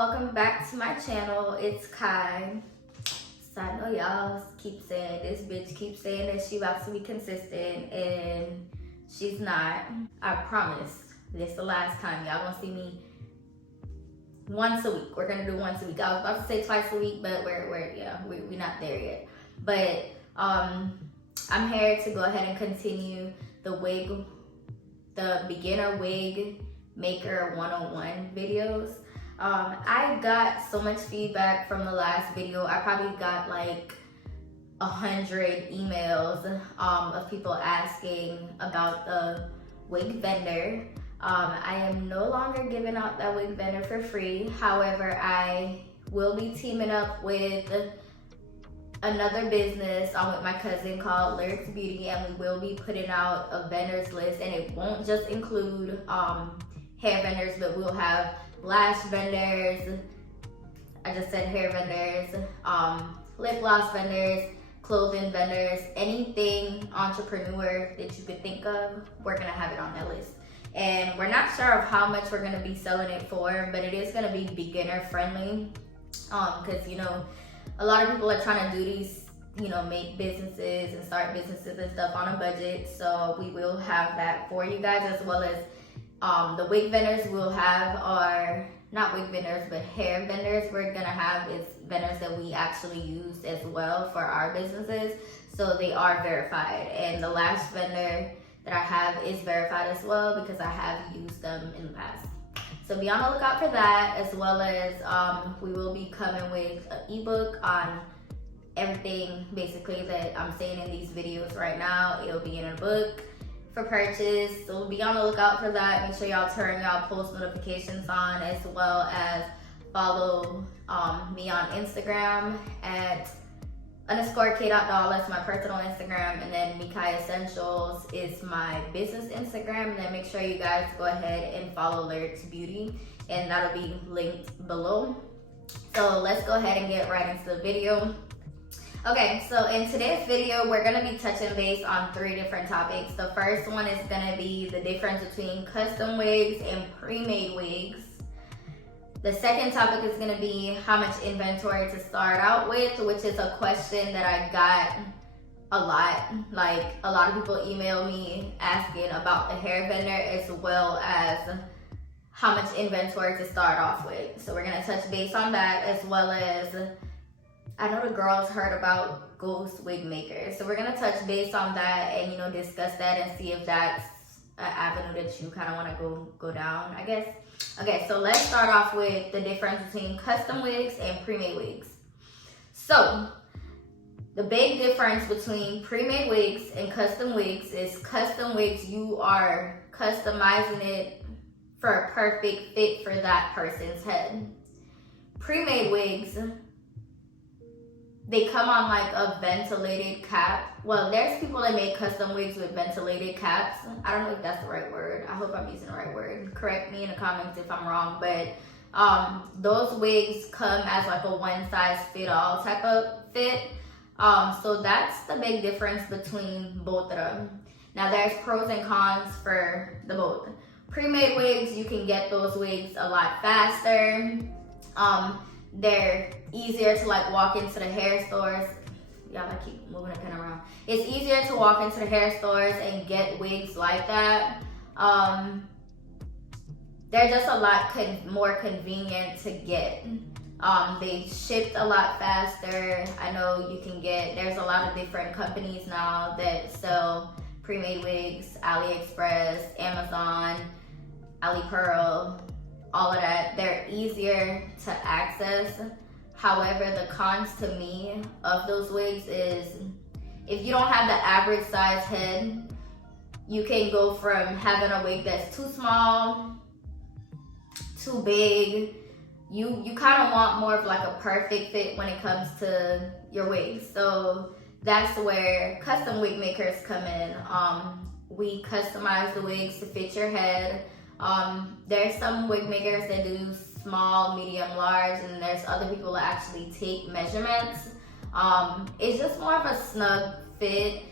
welcome back to my channel. It's Kai. So I know y'all keep saying this bitch keeps saying that she about to be consistent and she's not. I promise this the last time y'all gonna see me once a week. We're gonna do once a week. I was about to say twice a week, but we're not there yet. But I'm here to go ahead and continue the beginner wig maker 101 videos. I got so much feedback from the last video. I probably got like 100 emails of people asking about the wig vendor. I am no longer giving out that wig vendor for free. However, I will be teaming up with another business with my cousin called Lyrics Beauty, and we will be putting out a vendors list, and it won't just include hair vendors, but we'll have lash vendors, I just said hair vendors, lip gloss vendors, clothing vendors, anything entrepreneur that you could think of, we're gonna have it on that list. And we're not sure of how much we're gonna be selling it for, but it is gonna be beginner friendly, because a lot of people are trying to do these, make businesses and start businesses and stuff on a budget. So we will have that for you guys, as well as the wig vendors we'll have are not wig vendors, but hair vendors. We're gonna have is vendors that we actually use as well for our businesses, so they are verified. And the lash vendor that I have is verified as well because I have used them in the past. So be on the lookout for that, as well as we will be coming with an ebook on everything basically that I'm saying in these videos right now. It'll be in a book for purchase, so be on the lookout for that. Make sure y'all turn y'all post notifications on, as well as follow me on Instagram at _k.doll. That's my personal Instagram, and then Mikai Essentials is my business Instagram. And then make sure you guys go ahead and follow Lyrics Beauty, and that'll be linked below. So let's go ahead and get right into the video. Okay, so in today's video, we're gonna be touching base on 3 different topics. The first one is gonna be the difference between custom wigs and pre-made wigs. The second topic is gonna be how much inventory to start out with, which is a question that I got a lot. Like, a lot of people email me asking about the hair vendor, as well as how much inventory to start off with. So we're gonna touch base on that, as well as I know the girls heard about ghost wig makers. So we're gonna touch base on that and discuss that and see if that's an avenue that you kind of want to go down, I guess. Okay, so let's start off with the difference between custom wigs and pre-made wigs. So the big difference between pre-made wigs and custom wigs is custom wigs, you are customizing it for a perfect fit for that person's head. Pre-made wigs, they come on like a ventilated cap. Well, there's people that make custom wigs with ventilated caps. I don't know if that's the right word. I hope I'm using the right word. Correct me in the comments if I'm wrong. But those wigs come as like a one-size-fit-all type of fit. So that's the big difference between both of them. Now there's pros and cons for the both. Pre-made wigs, you can get those wigs a lot faster. They're easier to like walk into the hair stores. Y'all, I keep moving the pen around. It's easier to walk into the hair stores and get wigs like that. They're just a lot more convenient to get. They shipped a lot faster. I know you can there's a lot of different companies now that sell pre-made wigs, AliExpress, Amazon, AliPearl, all of that. They're easier to access. However, the cons to me of those wigs is if you don't have the average size head, you can go from having a wig that's too small, too big. You kind of want more of like a perfect fit when it comes to your wigs. So that's where custom wig makers come in. We customize the wigs to fit your head. There's some wig makers that do small, medium, large, and there's other people that actually take measurements. It's just more of a snug fit,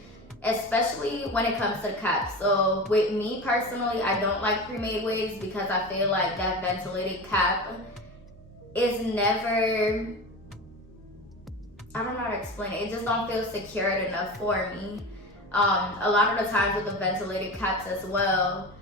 especially when it comes to the cap. So with me personally, I don't like pre-made wigs because I feel like that ventilated cap is never, I don't know how to explain it. It just don't feel secured enough for me. A lot of the times with the ventilated caps as well,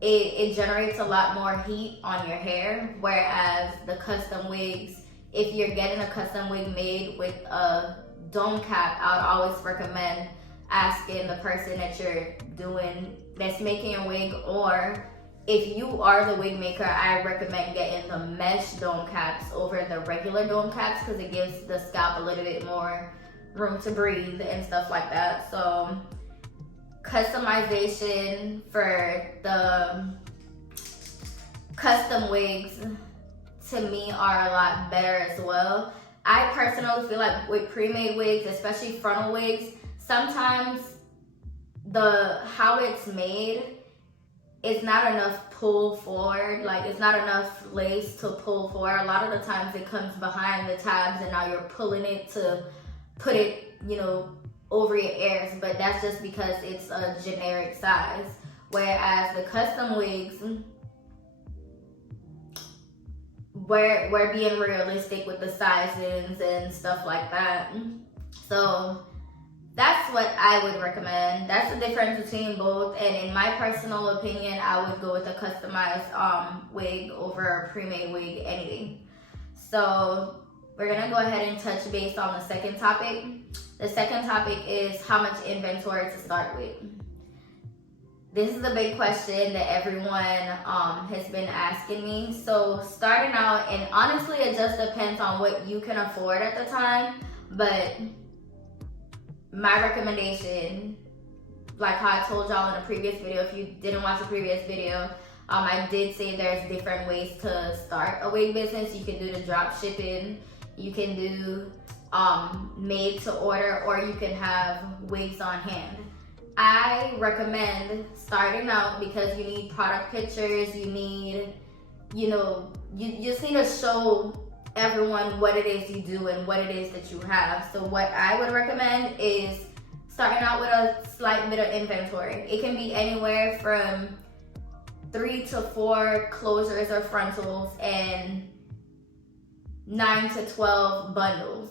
it generates a lot more heat on your hair, whereas the custom wigs, if you're getting a custom wig made with a dome cap, I would always recommend asking the person that you're doing, that's making your wig, or if you are the wig maker, I recommend getting the mesh dome caps over the regular dome caps, because it gives the scalp a little bit more room to breathe and stuff like that. So customization for the custom wigs to me are a lot better as well. I personally feel like with pre-made wigs, especially frontal wigs, sometimes how it's made is not enough pull forward. Like, it's not enough lace to pull forward. A lot of the times it comes behind the tabs and now you're pulling it to put it, over your ears, but that's just because it's a generic size. Whereas the custom wigs, we're being realistic with the sizes and stuff like that. So that's what I would recommend. That's the difference between both. And in my personal opinion, I would go with a customized wig over a pre-made wig anything. So we're gonna go ahead and touch base on the second topic. The second topic is how much inventory to start with. This is a big question that everyone has been asking me. So starting out, and honestly, it just depends on what you can afford at the time, but my recommendation, like how I told y'all in a previous video, if you didn't watch the previous video, I did say there's different ways to start a wig business. You can do the drop shipping, you can do made to order, or you can have wigs on hand. I recommend starting out because you need product pictures, you need, you just need to show everyone what it is you do and what it is that you have. So what I would recommend is starting out with a slight bit of inventory. It can be anywhere from 3 to 4 closures or frontals and 9 to 12 bundles.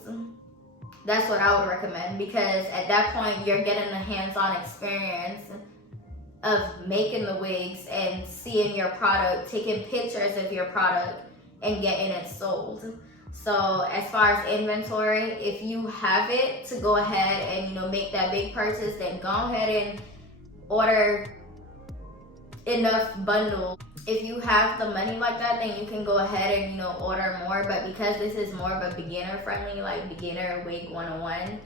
That's what I would recommend, because at that point you're getting the hands-on experience of making the wigs and seeing your product, taking pictures of your product and getting it sold. So as far as inventory, if you have it to go ahead and make that big purchase, then go ahead and order enough bundles. If you have the money like that, then you can go ahead and order more. But because this is more of a beginner friendly, like beginner wig 101,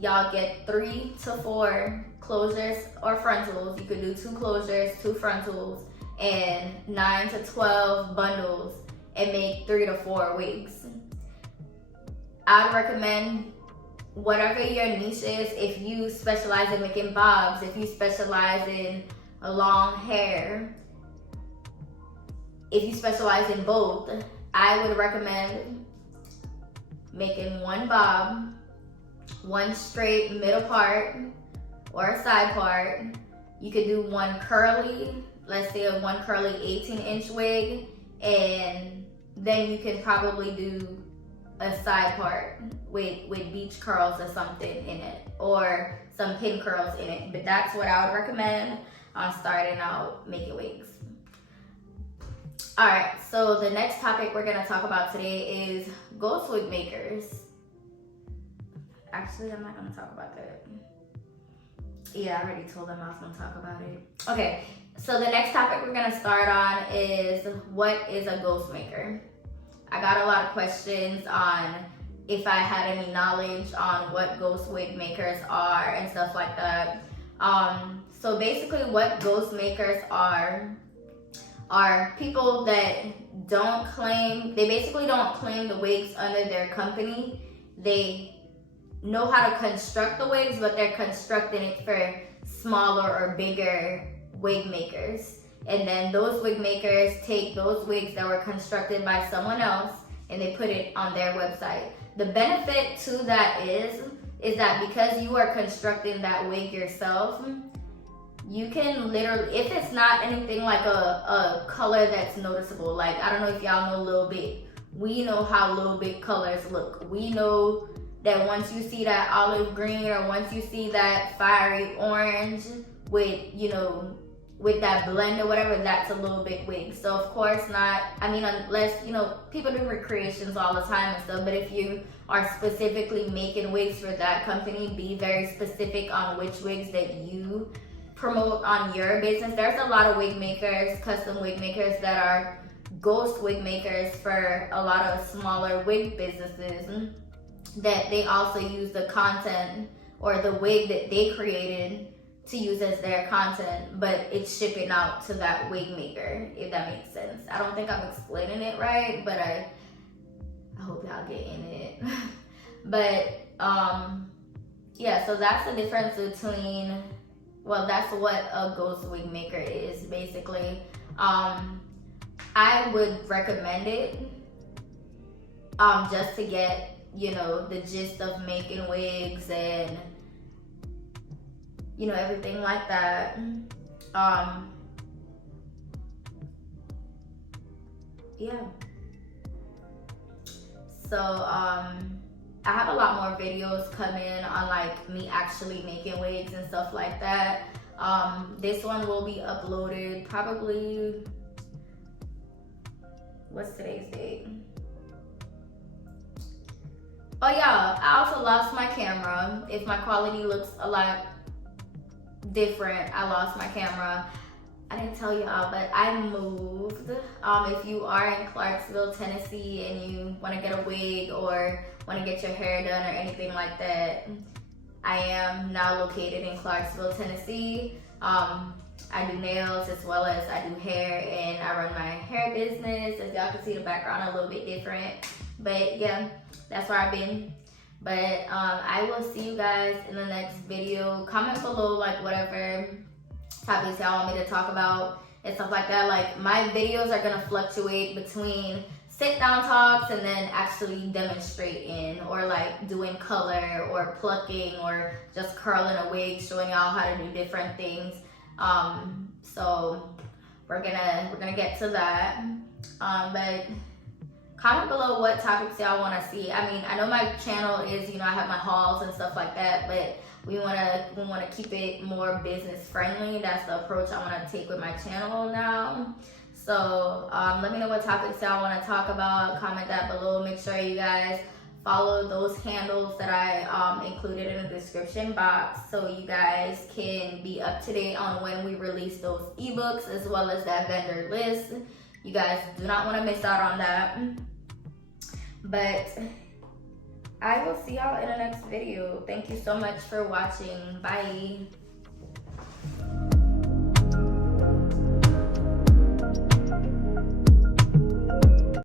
y'all get 3 to 4 closures or frontals. You could do 2 closures, 2 frontals, and 9 to 12 bundles and make 3 to 4 wigs. I'd recommend whatever your niche is. If you specialize in making bobs, if you specialize in long hair, if you specialize in both, I would recommend making 1 bob, 1 straight middle part or a side part. You could do 1 curly, let's say a 1 curly 18-inch wig, and then you can probably do a side part with beach curls or something in it, or some pin curls in it. But that's what I would recommend on starting out making wigs. All right, so the next topic we're gonna talk about today is ghost wig makers. Actually, I'm not gonna talk about that. Yeah, I already told them I was gonna talk about it. Okay, so the next topic we're gonna start on is, what is a ghost maker? I got a lot of questions on if I had any knowledge on what ghost wig makers are and stuff like that. So basically what ghost makers are people that they basically don't claim the wigs under their company. They know how to construct the wigs, but they're constructing it for smaller or bigger wig makers. And then those wig makers take those wigs that were constructed by someone else and they put it on their website. The benefit to that is that because you are constructing that wig yourself, you can literally, if it's not anything like a color that's noticeable, like I don't know if y'all know Lil Bit. We know how Lil Bit colors look. We know that once you see that olive green or once you see that fiery orange with, you know, with that blend or whatever, that's a Lil Bit wig. So of course not, I mean, unless, you know, people do recreations all the time and stuff, but if you are specifically making wigs for that company, be very specific on which wigs that you promote on your business. There's a lot of wig makers, custom wig makers that are ghost wig makers for a lot of smaller wig businesses, that they also use the content or the wig that they created to use as their content, but it's shipping out to that wig maker, if that makes sense. I don't think I'm explaining it right, but I hope y'all get in it. But yeah, so that's the difference between, well, that's what a ghost wig maker is basically. I would recommend it just to get, you know, the gist of making wigs and, you know, everything like that. Yeah. So I have a lot more videos coming on like me actually making wigs and stuff like that. This one will be uploaded probably, what's today's date? Oh yeah, I also lost my camera. If my quality looks a lot different, I lost my camera. I didn't tell y'all, but I moved. If you are in Clarksville, Tennessee, and you want to get a wig or want to get your hair done or anything like that, I am now located in Clarksville, Tennessee. I do nails as well as I do hair, and I run my hair business. As y'all can see, the background a little bit different, but yeah, that's where I've been. But I will see you guys in the next video. Comment below like whatever topics y'all want me to talk about and stuff like that. Like, my videos are gonna fluctuate between sit down talks and then actually demonstrating, or like doing color or plucking or just curling a wig, showing y'all how to do different things. So we're gonna get to that. But comment below what topics y'all want to see. I mean, I know my channel is, you know, I have my hauls and stuff like that, but we want to keep it more business friendly. That's the approach I want to take with my channel now. So let me know what topics y'all want to talk about. Comment that below. Make sure you guys follow those handles that I included in the description box, so you guys can be up to date on when we release those ebooks, as well as that vendor list. You guys do not want to miss out on that. But I will see y'all in the next video. Thank you so much for watching. Bye.